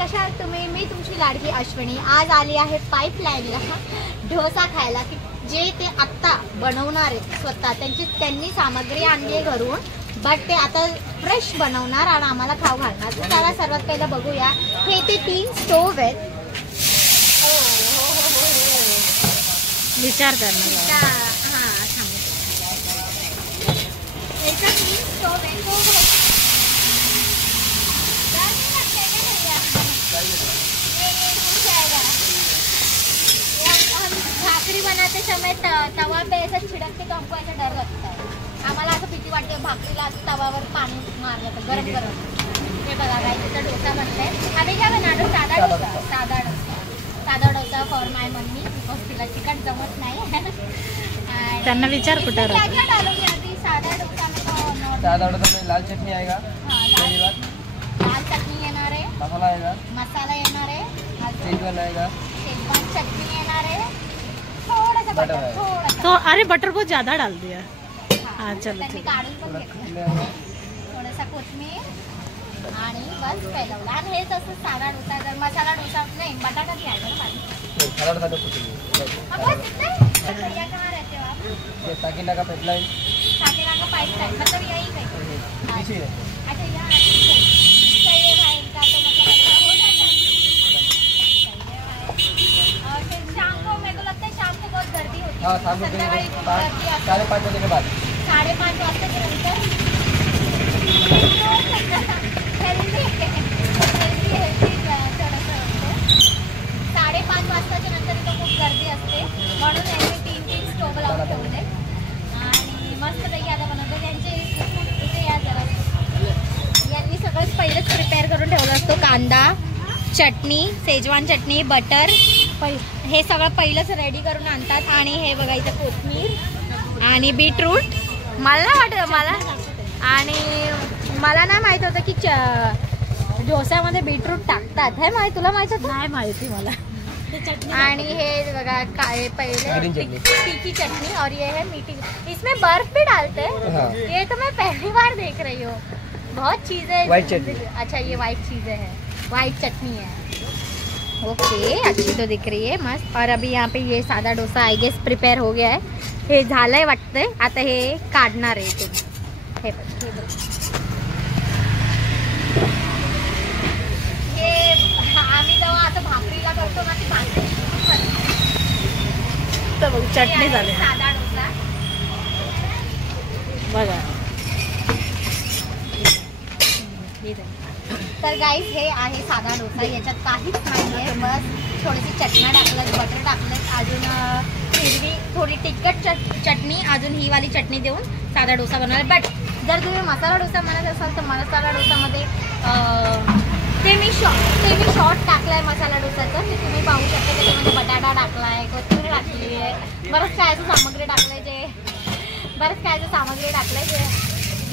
कशा आहात तुम्ही? मी तुमची लाडकी अश्विनी आज आली आहे पाईपलाईनला डोसा खायला की जे ते आत्ता बनवणार आहेत स्वतः. त्यांनी सामग्री आणली आहे घरून, बट ते आता फ्रेश बनवणार आणि आम्हाला खाऊ घालणार. तर त्याला सर्वात पहिलं बघूया. हे ते 3 स्टोव्ह आहेत. विचार करणार. हां थांब. याचा 3 स्टोव्ह आहे. भाकरी बनाते समय तवा पे ऐसा छिड़कते तो हमको ऐसा डर लगता है. आम्हाला असं भीती वाटते भाकरीला असं तवावर पाणी मारलं तर गरम गरम. हे बघा गाईचा डोसा बनलाय. आम्ही काय बनवतो? साधा dosa for my mummy. Because तिला चिकन जमत नाही. त्यांना विचार कुठं क्या डालोगे अभी? साधा डोसा में लाल चटनी आएगा. लाल चटनी येणार आहे. मसाला येणार आहे. शेजवान आएगा. शेजवान चटनी येणार आहे. थोड़ा बटर. तो अरे बटर बहुत ज्यादा डाल दिया. हाँ चलो त्यांनी काढून पण घेतलं. थोडासा कोथिंबीर आणि बस पेलवला. आणि हेच असं साधा डोसा. जर मसाला डोसा नाही बटाटा भी आएगा ना. बस इतना भैया कहाँ रहते हो आप? ये साकिना का पाइपलाइन. साकिना का पाइपलाइन मतलब यही कहीं. अच्छा यहाँ सही है भाई. इनका तो मतलब अच्छा हो जाता है. और फिर शाम को मेरे को लगता है शाम को बहुत गर्दी होती है. हाँ शाम को 5:30 बजे के बाद. 5:30 वाजता के नंतर हेल्दी 5:30 वाजताच्या नंतर इथं खूप गर्दी असते. म्हणून यांनी 3 स्टोव्ह लावून ठेवले आणि मस्तपैकी आता बनवतो. त्यांचे इथे या जरा. यांनी सगळंच पहिलेच प्रिपेअर करून ठेवलं असतो. कांदा, चटणी, शेजवान चटणी, बटर हे सगळं पहिलंच रेडी करून आणतात. आणि हे बघा इथं कोथिंबीर आणि बीटरूट. मला नाही वाटत आणि मला नाही माहित होतं की डोस्यामध्ये बीटरूट टाकतात. हे माहिती? तुला माहित होतं? नाही माहिती मला. आणि हे बघा काय पहले तीखी चटनी और ये है मीठी. इसमें बर्फ भी डालते हैं. ये तो मैं पहली बार देख रही हूँ. बहुत चीजें. व्हाइट चटनी. अच्छा ये व्हाइट चीजें हैं. व्हाइट चटनी है. ओके अच्छी तो दिख रही है मस्त. और अभी यहाँ पे ये साधा डोसा आई गेस प्रिपेअर हो गया है. हे झालंय वाटतंय. आता हे काढणार आहे ते. हे आम्ही जेव्हा आता भाकरीला करतो ना ती भाकरी चटणी झाली. साधा डोसा बघा. तर गाईस हे आहे साधा डोसा. याच्यात काहीच नाही आहे. बस थोडीशी चटणी टाकलं, बटर टाकलं, अजून हिरवी थोडी तिखट चटणी, अजून ही वाली चटणी देऊन साधा डोसा बनवला. बट जर तुम्ही मसाला डोसा म्हणत असाल तर मसाला डोसामध्ये ते मी शॉर्ट टाकलाय मसाला डोसाचं. ते तुम्ही पाहू शकता. त्याच्यामध्ये बटाटा टाकलाय, कोथिंबीर टाकली आहे, बरंच काय असं सामग्री टाकलंय जे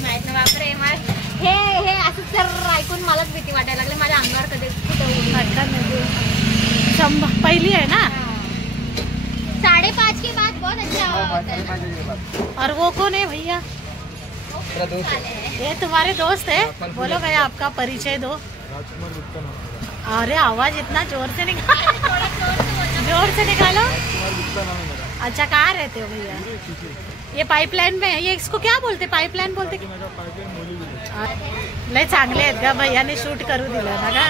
माहीत नाही. बापरे मग हे असं तर ऐकून मलाच भीती वाटायला लागली. माझ्या अंगावर कधी पहिली आहे ना. 5:30 के बाद बहुत अच्छा होता है. और वो कौन है भैया? ये तुम्हारे दोस्त है. बोलो भैया आपका परिचय दो. अरे आवाज इतना जोर से निकालो. अच्छा कहाँ रहते हो भैया? ये पाइपलाइन में है. ये इसको क्या बोलते? पाइपलाइन बोलते. लय चांगले आहेत का भैयाने शूट करू दिलं ना का.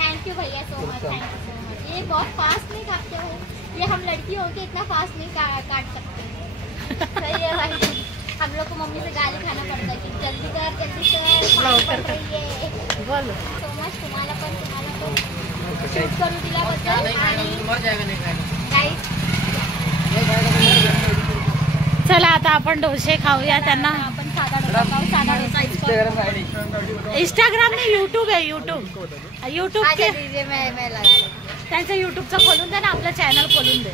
थैंक यू भैया सो मच. ये बहुत फास्ट नहीं काटते हो. ये हम लड़की होके इतना फास्ट नहीं काट सकते. सही है भाई. हम लोग को मम्मी से गाली खाना पड़ता है कि जल्दी कर लवकर कर. बोलो सो मच. तुम्हाला पण शूट करू दिल्याबद्दल. आणि चला आता आपण डोसे खाऊया. त्यांना आपण साधा डोसा इंस्टाग्राम में यूट्यूब है. यूट्यूब के त्यांचं यूट्यूबचं खोलून दे ना. आपलं चॅनल खोलून दे.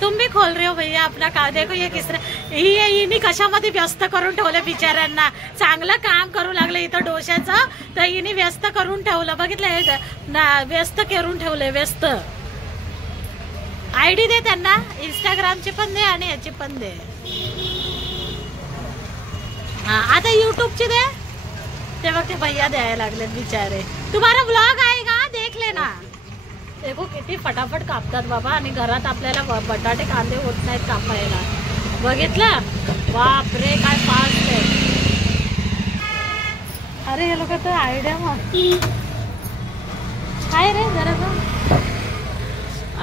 तुम भी खोल रहे हो भैया अपना का. देखो ये किस हिने कशामध्ये व्यस्त करून ठेवलं बिचाऱ्यांना. चांगलं काम करू लागले इथं डोश्याचं तर हिने व्यस्त करून ठेवलं. बघितलं हे व्यस्त करून ठेवले. व्यस्त आयडी दे त्यांना. इंस्टाग्रामची पण दे आणि याची पण दे. हा आता यूट्यूबची दे. तेव्हा ते भैया द्यायला लागलेत बिचारे. तुम्हाला ब्लॉग आएगा देख लेना. देखो किती फटाफट कापतात बाबा. आणि घरात आपल्याला बटाटे कांदे होत नाहीत कापायला. बघितलं बापरे काय फास्ट आहे. अरे हे लोक तर आयडिया मग काय रे जरा.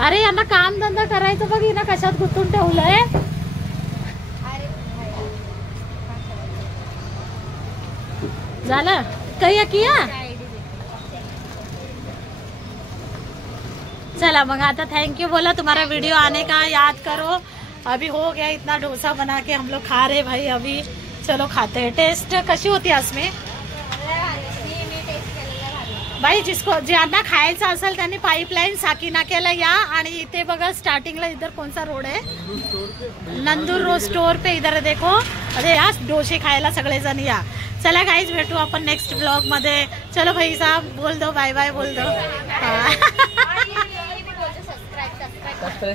अरे यांना काम धंदा करायचं बघ ना कशात गुंतून ठेवलंय. झालं काही किया. चला मग आता थैंक यू बोला. तुम्हारा वीडियो आने का याद करो. अभी हो गया इतना डोसा बना के हम लोग खा रहे भाई. अभी चलो खाते हैं. टेस्ट कशी होती असमे बाई. ज्यांना खायचं असेल त्यांनी पाईपलाईन साकीनाक्याला या. आणि इथे बघा स्टार्टिंगला इधर कोणता रोड आहे नंदूर रोड स्टोर पे. इधर देखो. अरे या डोसे खायला सगळेजण या. चला गाईज भेटू आपण नेक्स्ट ब्लॉग मध्ये. चलो भाई साहब बोल दो बाय बाय बोल दो. सबस्क्राइब